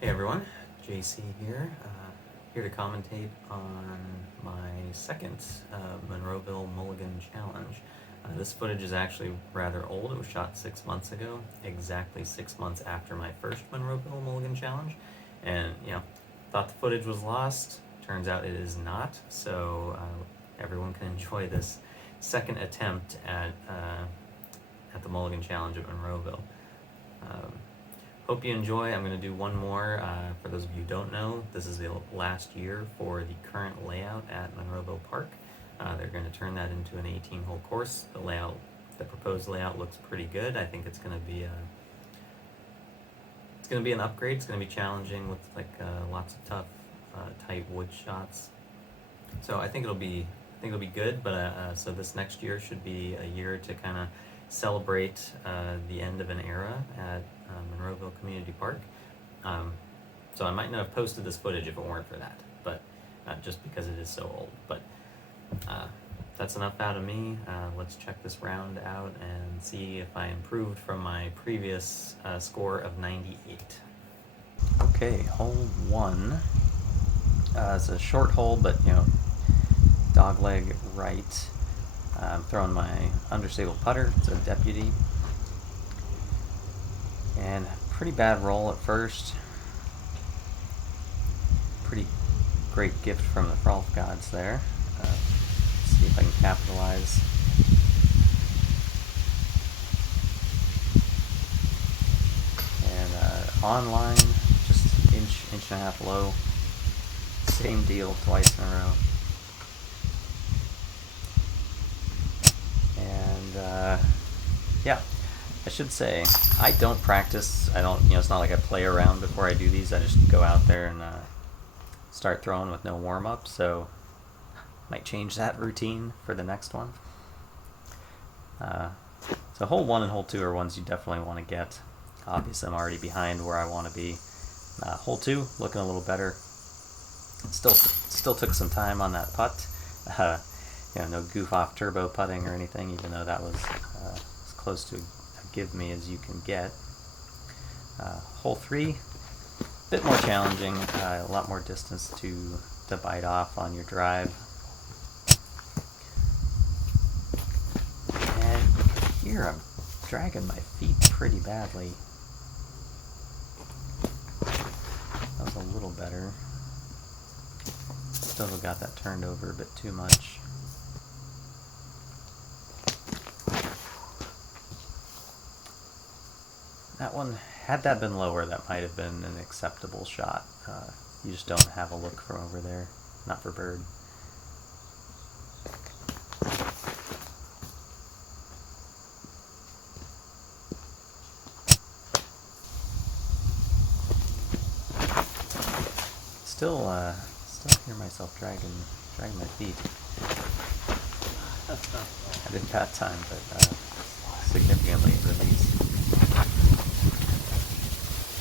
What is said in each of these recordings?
Hey everyone, JC here, here to commentate on my second Monroeville Mulligan challenge. This footage is actually rather old. It was shot 6 months ago, exactly 6 months after my first Monroeville Mulligan challenge. And, thought the footage was lost. Turns out it is not, so everyone can enjoy this second attempt at the Mulligan Challenge at Monroeville. Hope you enjoy. I'm going to do one more. For those of you who don't know, this is the last year for the current layout at Monroeville Park. They're going to turn that into an 18-hole course. The proposed layout looks pretty good. I think it's going to be an upgrade. It's going to be challenging with lots of tough, tight wood shots. So I think it'll be good. But so this next year should be a year to kind of celebrate the end of an era at Monroeville Community Park. So I might not have posted this footage if it weren't for that, but just because it is so old. But that's enough out of me. Let's check this round out and see if I improved from my previous score of 98. Okay, hole one. It's a short hole, but dogleg right. I'm throwing my understable putter. It's a Deputy. And pretty bad roll at first. Pretty great gift from the Frolf gods there. See if I can capitalize. And online, just inch and a half low. Same deal twice in a row. And yeah, I should say I don't practice. I don't, it's not like I play around before I do these. I just go out there and start throwing with no warm-up. So might change that routine for the next one. So hole one and hole two are ones you definitely want to get. Obviously, I'm already behind where I want to be. Hole two looking a little better. Still took some time on that putt. No goof off turbo putting or anything, even though that was as close to a give me as you can get. Hole three, a bit more challenging, a lot more distance to bite off on your drive. And here I'm dragging my feet pretty badly. That was a little better. Still got that turned over a bit too much. That one, had that been lower, that might have been an acceptable shot. You just don't have a look from over there. Not for bird. Still hear myself dragging my feet. I didn't that time, but significantly released.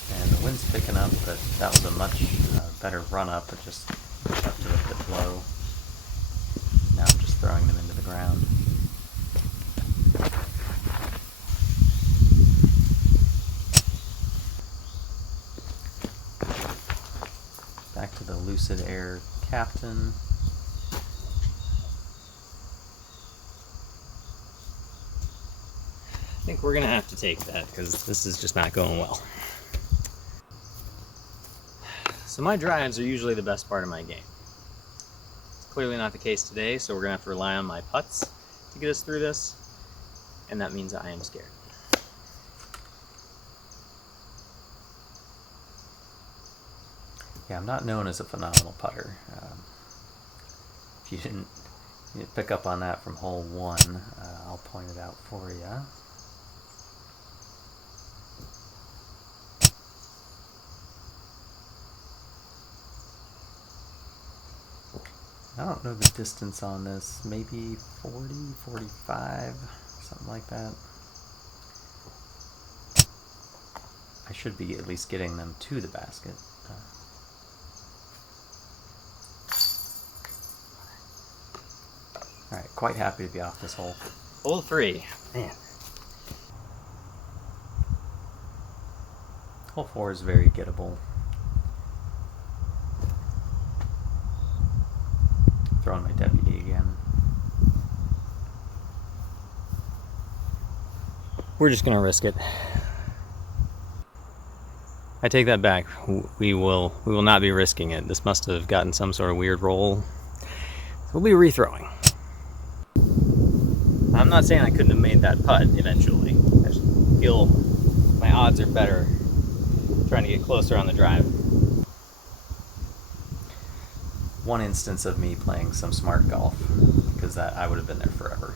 And the wind's picking up, but that was a much better run-up. It just kept it a bit low. Now I'm just throwing them into the ground. Back to the Lucid Air Captain. I think we're going to have to take that because this is just not going well. So my drives are usually the best part of my game. It's clearly not the case today, so we're going to have to rely on my putts to get us through this, and that means I am scared. Yeah, I'm not known as a phenomenal putter. If you didn't pick up on that from hole one, I'll point it out for you. I don't know the distance on this, maybe 40, 45, something like that. I should be at least getting them to the basket. Alright, quite happy to be off this hole. Hole three. Man. Hole four is very gettable. throw in my deputy again. We're just gonna risk it. I take that back. We will not be risking it. This must have gotten some sort of weird roll. So we'll be rethrowing. I'm not saying I couldn't have made that putt eventually. I just feel my odds are better trying to get closer on the drive. One instance of me playing some smart golf, because that I would have been there forever.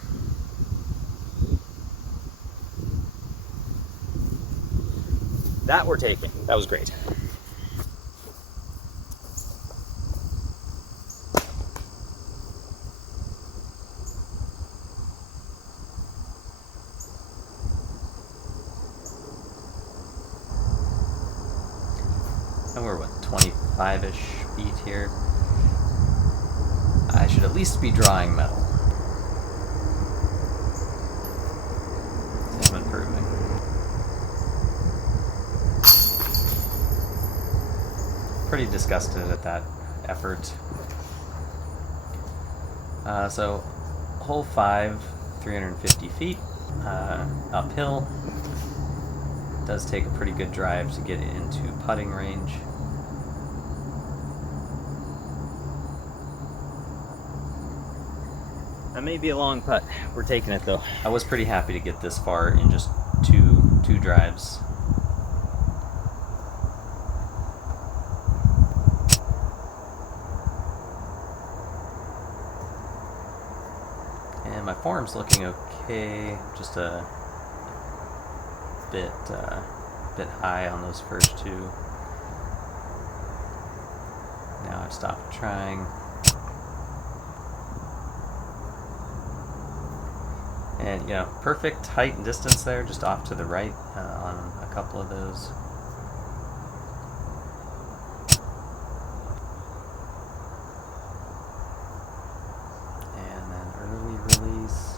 That we're taking. That was great. And we're, what, 25-ish feet here? I should at least be drawing metal. I'm improving. Pretty disgusted at that effort. So, hole 5, 350 feet, uphill. Does take a pretty good drive to get into putting range. That may be a long putt. We're taking it though. I was pretty happy to get this far in just two drives. And my form's looking okay. Just a bit high on those first two. Now I've stopped trying. And, you know, perfect height and distance there, just off to the right on a couple of those. And then early release.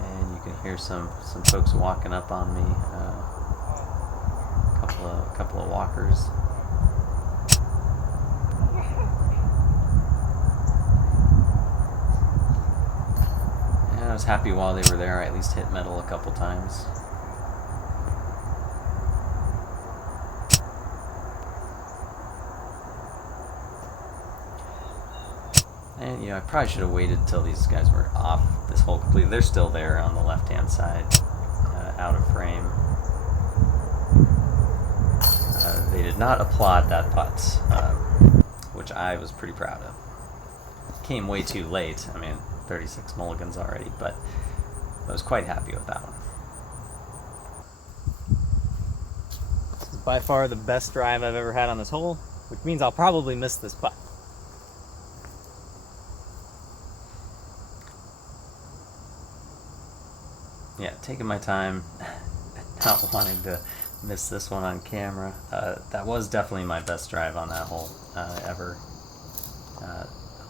And you can hear some folks walking up on me. A couple of walkers. I was happy while they were there, I at least hit metal a couple times. And, you know, I probably should have waited till these guys were off this hole completely. They're still there on the left-hand side, out of frame. They did not applaud that putt, which I was pretty proud of. Came way too late. I mean, 36 mulligans already, but I was quite happy with that one. This is by far the best drive I've ever had on this hole, which means I'll probably miss this putt. Yeah, taking my time, not wanting to miss this one on camera. That was definitely my best drive on that hole ever.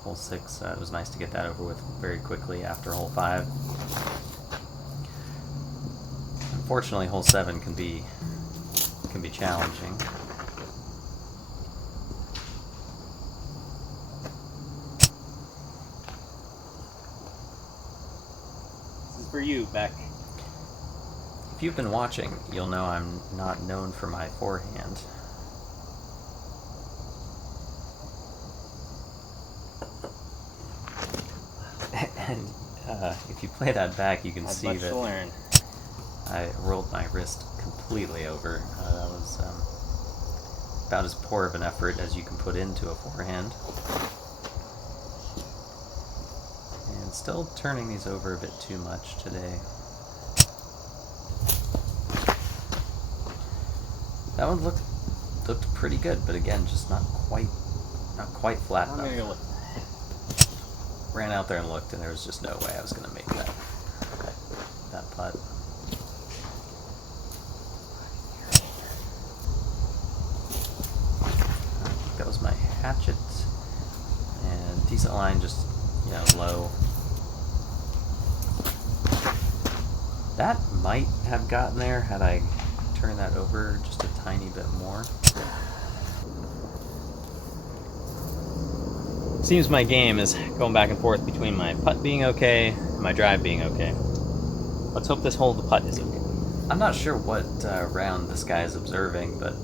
Hole 6, it was nice to get that over with very quickly after hole 5. Unfortunately, hole 7 can be challenging. This is for you, Beck. If you've been watching, you'll know I'm not known for my forehand. And if you play that back, you can see that I rolled my wrist completely over. That was about as poor of an effort as you can put into a forehand. And still turning these over a bit too much today. That one looked pretty good, but again, just not quite flat enough. I'm gonna go look. Ran out there and looked, and there was just no way I was going to make that putt. I think that was my hatchet, and decent line, just, you know, low. That might have gotten there had I turned that over just a tiny bit more. Seems my game is going back and forth between my putt being okay and my drive being okay. Let's hope this hole of the putt is okay. I'm not sure what round this guy is observing, but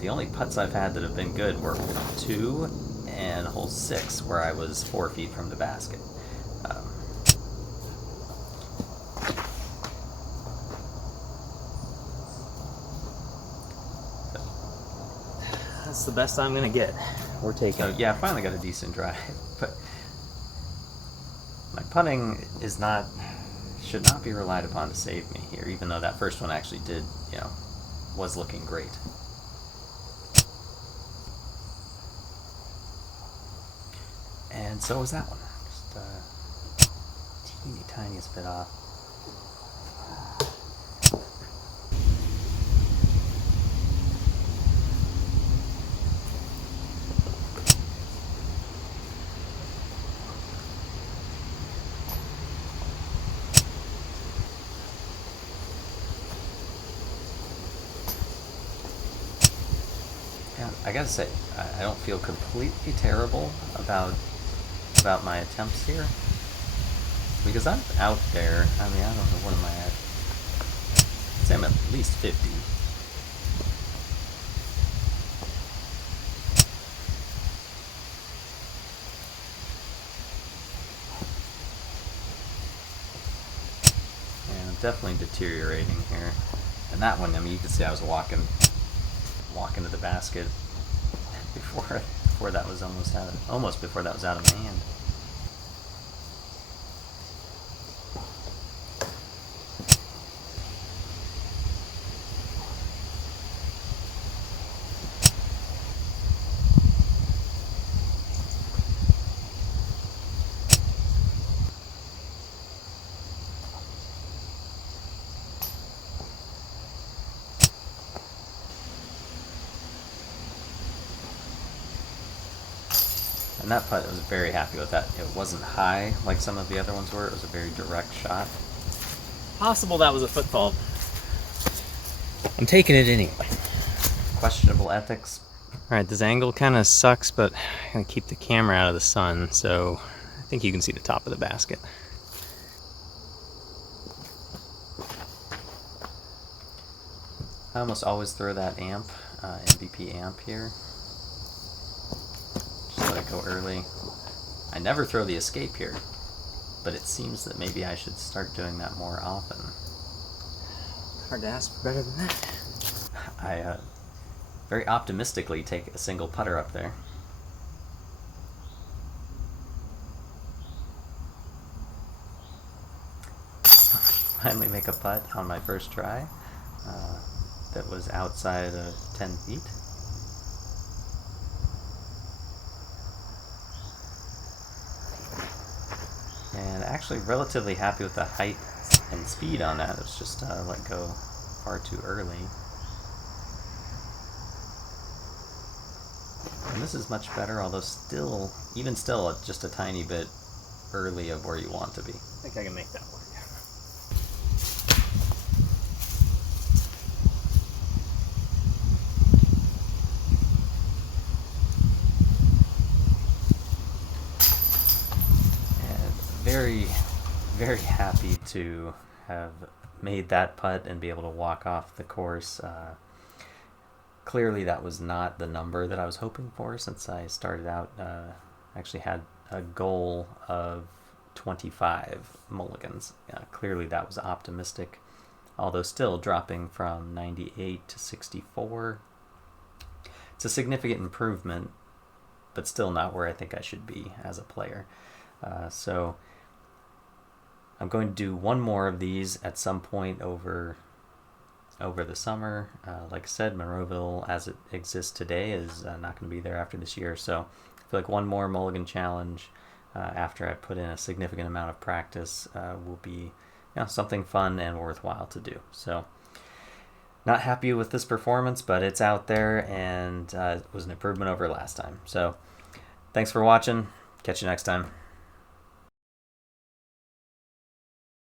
the only putts I've had that have been good were hole 2 and hole 6, where I was 4 feet from the basket. That's the best I'm gonna get. We're taking. So yeah, I finally got a decent drive, but my putting should not be relied upon to save me here, even though that first one actually did, was looking great. And so was that one. Just teeny tiniest bit off. Yeah, I gotta say, I don't feel completely terrible about my attempts here, because I'm out there. I mean, I don't know, what am I at? I'd say I'm at least 50. And I'm definitely deteriorating here. And that one, I mean, you can see I was walking to the basket before that was almost before that was out of my hand. And that putt, I was very happy with that. It wasn't high like some of the other ones were. It was a very direct shot. Possible that was a foot fault. I'm taking it anyway. Questionable ethics. Alright, this angle kind of sucks, but I'm going to keep the camera out of the sun, so I think you can see the top of the basket. I almost always throw that amp, MVP amp here. Let it go early. I never throw the escape here, but it seems that maybe I should start doing that more often. Hard to ask for better than that. I very optimistically take a single putter up there. Finally make a putt on my first try that was outside of 10 feet. And actually relatively happy with the height and speed on that. It was just let go far too early. And this is much better, although even still, just a tiny bit early of where you want to be. I think I can make that work. Very, very happy to have made that putt and be able to walk off the course. Clearly that was not the number that I was hoping for, since I started out, actually had a goal of 25 mulligans. Clearly that was optimistic, although still dropping from 98 to 64. It's a significant improvement, but still not where I think I should be as a player. So I'm going to do one more of these at some point over the summer. Like I said, Monroeville as it exists today is not going to be there after this year, so I feel like one more mulligan challenge after I put in a significant amount of practice will be something fun and worthwhile to do. So not happy with this performance, but it's out there, and it was an improvement over last time. So thanks for watching. Catch you next time.